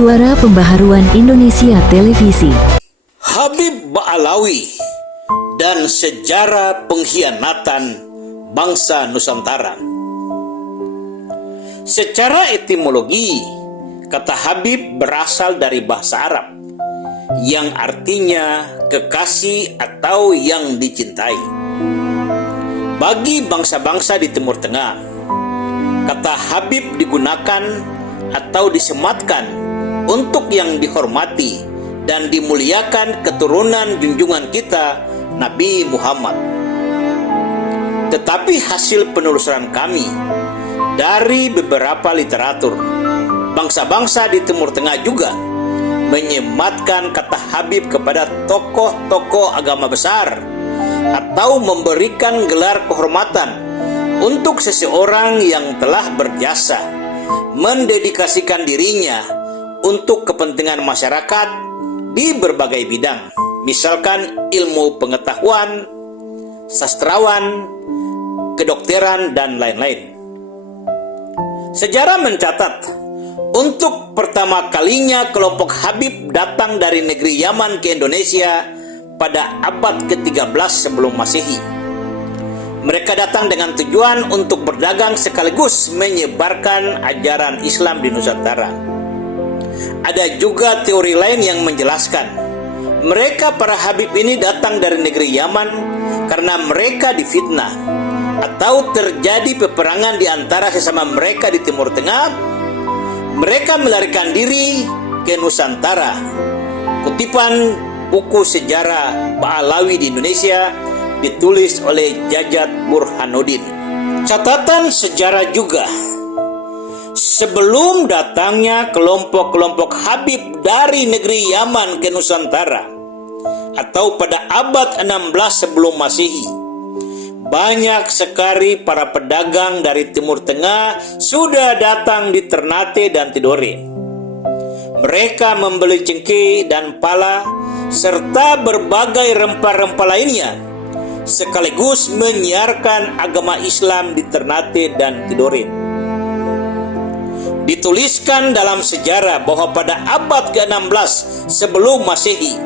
Suara Pembaharuan Indonesia Televisi. Habib Ba'alawi dan sejarah pengkhianatan bangsa Nusantara. Secara etimologi, kata Habib berasal dari bahasa Arab yang artinya kekasih atau yang dicintai. Bagi bangsa-bangsa di Timur Tengah, kata Habib digunakan atau disematkan untuk yang dihormati dan dimuliakan keturunan junjungan kita, Nabi Muhammad. Tetapi hasil penelusuran kami dari beberapa literatur, bangsa-bangsa di Timur Tengah juga menyematkan kata Habib kepada tokoh-tokoh agama besar atau memberikan gelar kehormatan untuk seseorang yang telah berjasa mendedikasikan dirinya untuk kepentingan masyarakat di berbagai bidang, misalkan ilmu pengetahuan, sastrawan, kedokteran, dan lain-lain. Sejarah mencatat, untuk pertama kalinya kelompok Habib datang dari negeri Yaman ke Indonesia pada abad ke-13 sebelum Masehi. Mereka datang dengan tujuan untuk berdagang sekaligus menyebarkan ajaran Islam di Nusantara. Ada juga teori lain yang menjelaskan, mereka para Habib ini datang dari negeri Yaman karena mereka difitnah atau terjadi peperangan di antara sesama mereka di Timur Tengah. Mereka melarikan diri ke Nusantara. Kutipan buku sejarah Ba'alawi di Indonesia ditulis oleh Jajat Burhanuddin. Catatan sejarah juga, sebelum datangnya kelompok-kelompok Habib dari negeri Yaman ke Nusantara atau pada abad 16 sebelum Masehi, banyak sekali para pedagang dari Timur Tengah sudah datang di Ternate dan Tidore. Mereka membeli cengkeh dan pala serta berbagai rempah-rempah lainnya, sekaligus menyiarkan agama Islam di Ternate dan Tidore. Dituliskan dalam sejarah bahwa pada abad ke-16 sebelum Masehi,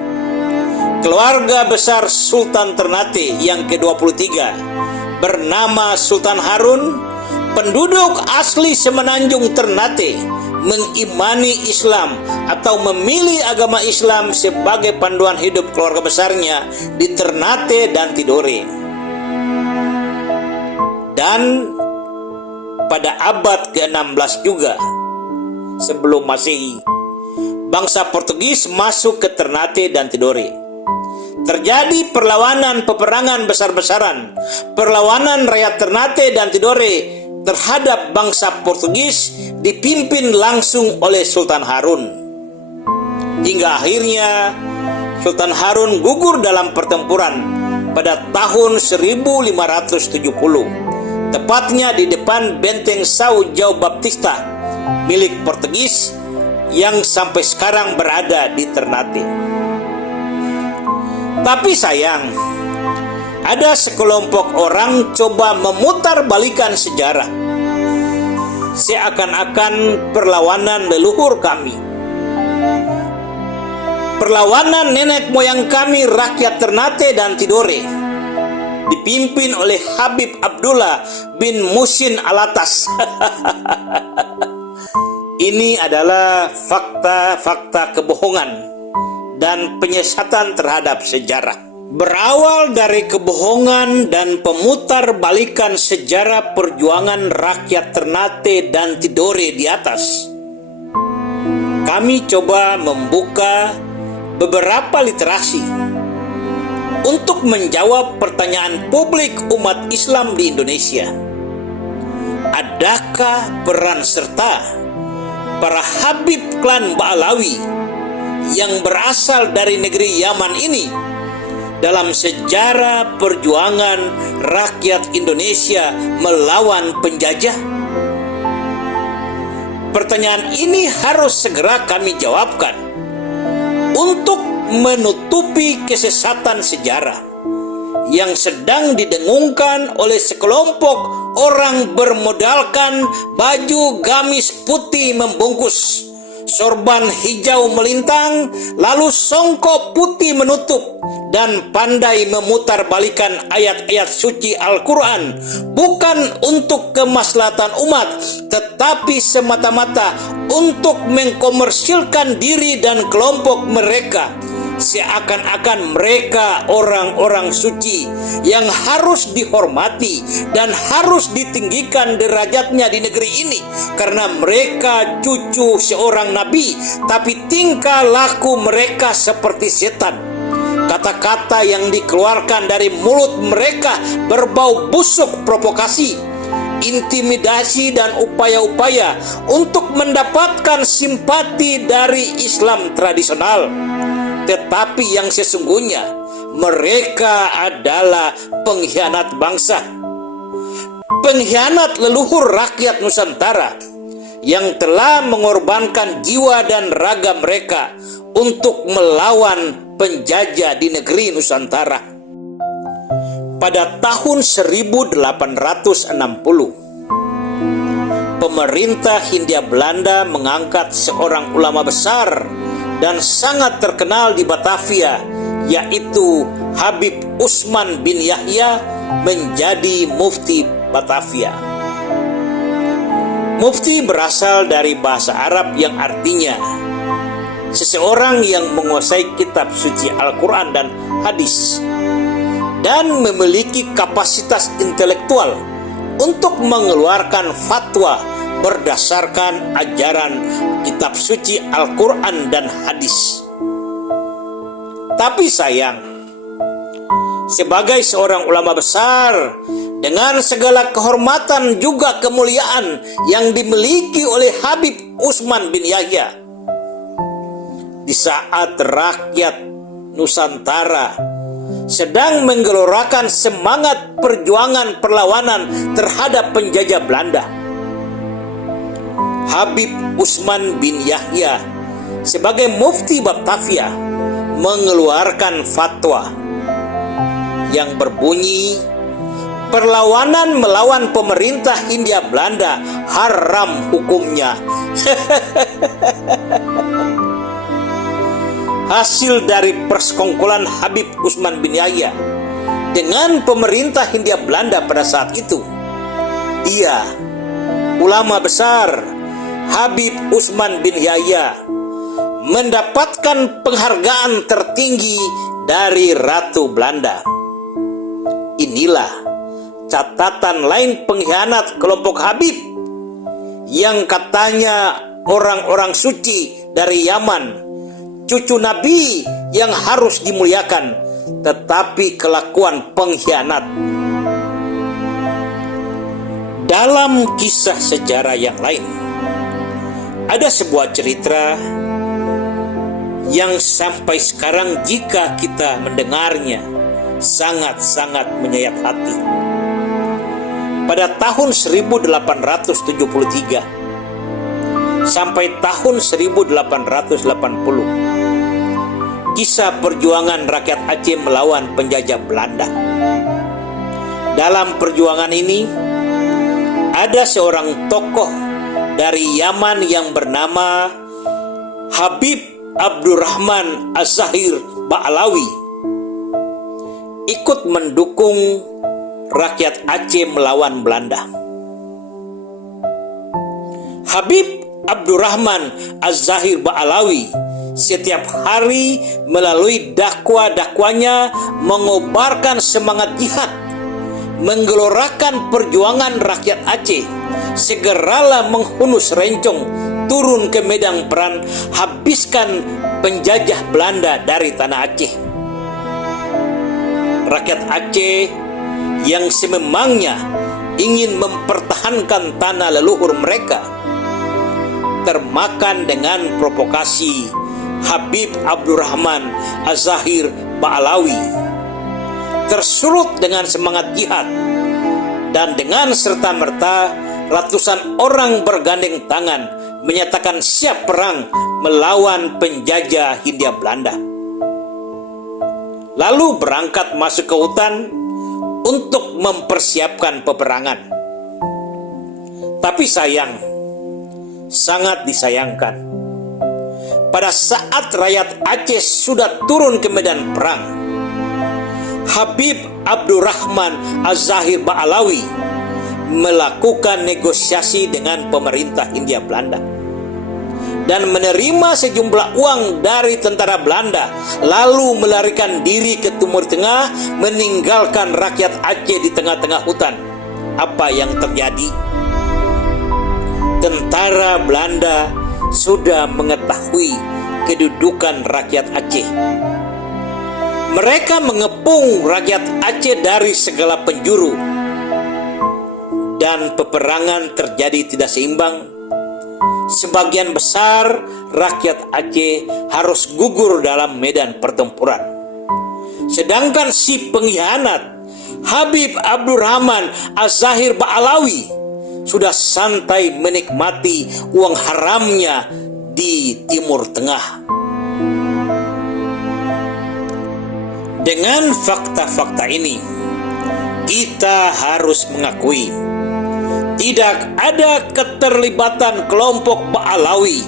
keluarga besar Sultan Ternate yang ke-23 bernama Sultan Harun, penduduk asli Semenanjung Ternate, mengimani Islam atau memilih agama Islam sebagai panduan hidup keluarga besarnya di Ternate dan Tidore. Dan pada abad ke-16 juga sebelum Masehi, bangsa Portugis masuk ke Ternate dan Tidore. Terjadi perlawanan peperangan besar-besaran, perlawanan rakyat Ternate dan Tidore terhadap bangsa Portugis dipimpin langsung oleh Sultan Harun. Hingga akhirnya Sultan Harun gugur dalam pertempuran pada tahun 1570, tepatnya di depan benteng São João Baptista milik Portugis yang sampai sekarang berada di Ternate. Tapi sayang, ada sekelompok orang coba memutarbalikan sejarah, seakan-akan perlawanan leluhur kami, perlawanan nenek moyang kami rakyat Ternate dan Tidore, dipimpin oleh Habib Abdullah bin Muhsin Alatas. Ini adalah fakta-fakta kebohongan dan penyesatan terhadap sejarah. Berawal dari kebohongan dan pemutarbalikan sejarah perjuangan rakyat Ternate dan Tidore di atas, kami coba membuka beberapa literasi untuk menjawab pertanyaan publik umat Islam di Indonesia. Adakah peran serta para Habib klan Ba'alawi yang berasal dari negeri Yaman ini dalam sejarah perjuangan rakyat Indonesia melawan penjajah? Pertanyaan ini harus segera kami jawabkan untuk menutupi kesesatan sejarah yang sedang didengungkan oleh sekelompok orang bermodalkan baju gamis putih membungkus sorban hijau melintang, lalu songkok putih menutup, dan pandai memutarbalikan ayat-ayat suci Al-Quran, bukan untuk kemaslahatan umat, tetapi semata-mata untuk mengkomersilkan diri dan kelompok mereka, seakan-akan mereka orang-orang suci yang harus dihormati dan harus ditinggikan derajatnya di negeri ini karena mereka cucu seorang nabi, tapi tingkah laku mereka seperti setan. Kata-kata yang dikeluarkan dari mulut mereka berbau busuk provokasi, intimidasi, dan upaya-upaya untuk mendapatkan simpati dari Islam tradisional. Tetapi yang sesungguhnya mereka adalah pengkhianat bangsa, pengkhianat leluhur rakyat Nusantara yang telah mengorbankan jiwa dan raga mereka untuk melawan penjajah di negeri Nusantara. Pada tahun 1860, pemerintah Hindia Belanda mengangkat seorang ulama besar dan sangat terkenal di Batavia, yaitu Habib Usman bin Yahya, menjadi mufti Batavia. Mufti berasal dari bahasa Arab yang artinya seseorang yang menguasai kitab suci Al-Quran dan hadis dan memiliki kapasitas intelektual untuk mengeluarkan fatwa berdasarkan ajaran kitab suci Al-Quran dan hadis. Tapi sayang, sebagai seorang ulama besar dengan segala kehormatan juga kemuliaan yang dimiliki oleh Habib Usman bin Yahya, di saat rakyat Nusantara sedang menggelorakan semangat perjuangan perlawanan terhadap penjajah Belanda, Habib Usman bin Yahya sebagai mufti Batavia mengeluarkan fatwa yang berbunyi perlawanan melawan pemerintah Hindia Belanda haram hukumnya. Hasil dari persekongkolan Habib Usman bin Yahya dengan pemerintah Hindia Belanda pada saat itu, ia, ulama besar Habib Usman bin Yahya, mendapatkan penghargaan tertinggi dari Ratu Belanda. Inilah catatan lain pengkhianat kelompok Habib yang katanya orang-orang suci dari Yaman, cucu Nabi yang harus dimuliakan, tetapi kelakuan pengkhianat. Dalam kisah sejarah yang lain, ada sebuah cerita yang sampai sekarang jika kita mendengarnya sangat-sangat menyayat hati. Pada tahun 1873 sampai tahun 1880, kisah perjuangan rakyat Aceh melawan penjajah Belanda. Dalam perjuangan ini ada seorang tokoh dari Yaman yang bernama Habib Abdurrahman Az-Zahir Ba'alawi ikut mendukung rakyat Aceh melawan Belanda. Habib Abdurrahman Az-Zahir Ba'alawi setiap hari melalui dakwah-dakwanya mengobarkan semangat jihad, menggelorakan perjuangan rakyat Aceh. Segeralah menghunus rencong, turun ke medan perang, habiskan penjajah Belanda dari tanah Aceh. Rakyat Aceh yang sememangnya ingin mempertahankan tanah leluhur mereka termakan dengan provokasi Habib Abdurrahman Az-Zahir Ba'alawi, tersulut dengan semangat jihad, dan dengan serta-merta ratusan orang bergandeng tangan menyatakan siap perang melawan penjajah Hindia Belanda. Lalu berangkat masuk ke hutan untuk mempersiapkan peperangan. Tapi sayang, sangat disayangkan, pada saat rakyat Aceh sudah turun ke medan perang, Habib Abdurrahman Az-Zahir Ba'alawi melakukan negosiasi dengan pemerintah Hindia Belanda dan menerima sejumlah uang dari tentara Belanda, lalu melarikan diri ke Timur Tengah, meninggalkan rakyat Aceh di tengah-tengah hutan. Apa yang terjadi? Tentara Belanda sudah mengetahui kedudukan rakyat Aceh. Mereka mengepung rakyat Aceh dari segala penjuru, dan peperangan terjadi tidak seimbang. Sebagian besar rakyat Aceh harus gugur dalam medan pertempuran. Sedangkan si pengkhianat Habib Abdurrahman Az-Zahir Ba'alawi sudah santai menikmati uang haramnya di Timur Tengah. Dengan fakta-fakta ini, kita harus mengakui tidak ada keterlibatan kelompok Ba'alawi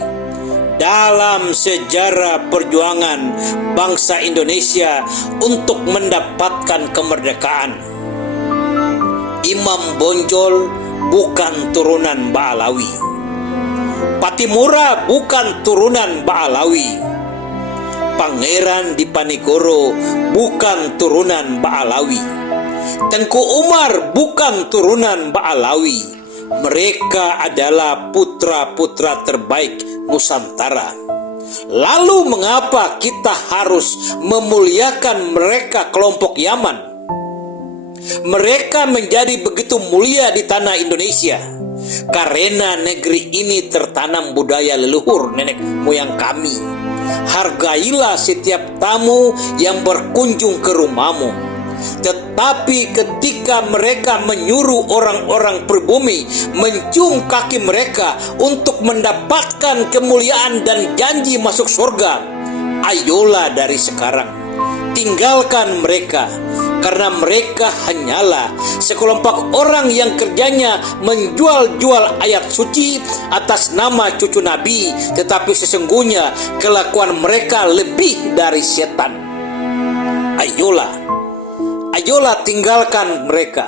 dalam sejarah perjuangan bangsa Indonesia untuk mendapatkan kemerdekaan. Imam Bonjol bukan turunan Ba'alawi. Patimura bukan turunan Ba'alawi. Pangeran Dipanegoro bukan turunan Ba'alawi. Tengku Umar bukan turunan Ba'alawi. Mereka adalah putra-putra terbaik Nusantara. Lalu mengapa kita harus memuliakan mereka, kelompok Yaman? Mereka menjadi begitu mulia di tanah Indonesia karena negeri ini tertanam budaya leluhur nenek moyang kami. Hargailah setiap tamu yang berkunjung ke rumahmu. Tetapi ketika mereka menyuruh orang-orang pribumi mencium kaki mereka untuk mendapatkan kemuliaan dan janji masuk surga, ayolah dari sekarang tinggalkan mereka, karena mereka hanyalah sekelompok orang yang kerjanya menjual-jual ayat suci atas nama cucu Nabi, tetapi sesungguhnya kelakuan mereka lebih dari setan. Ayolah tinggalkan mereka.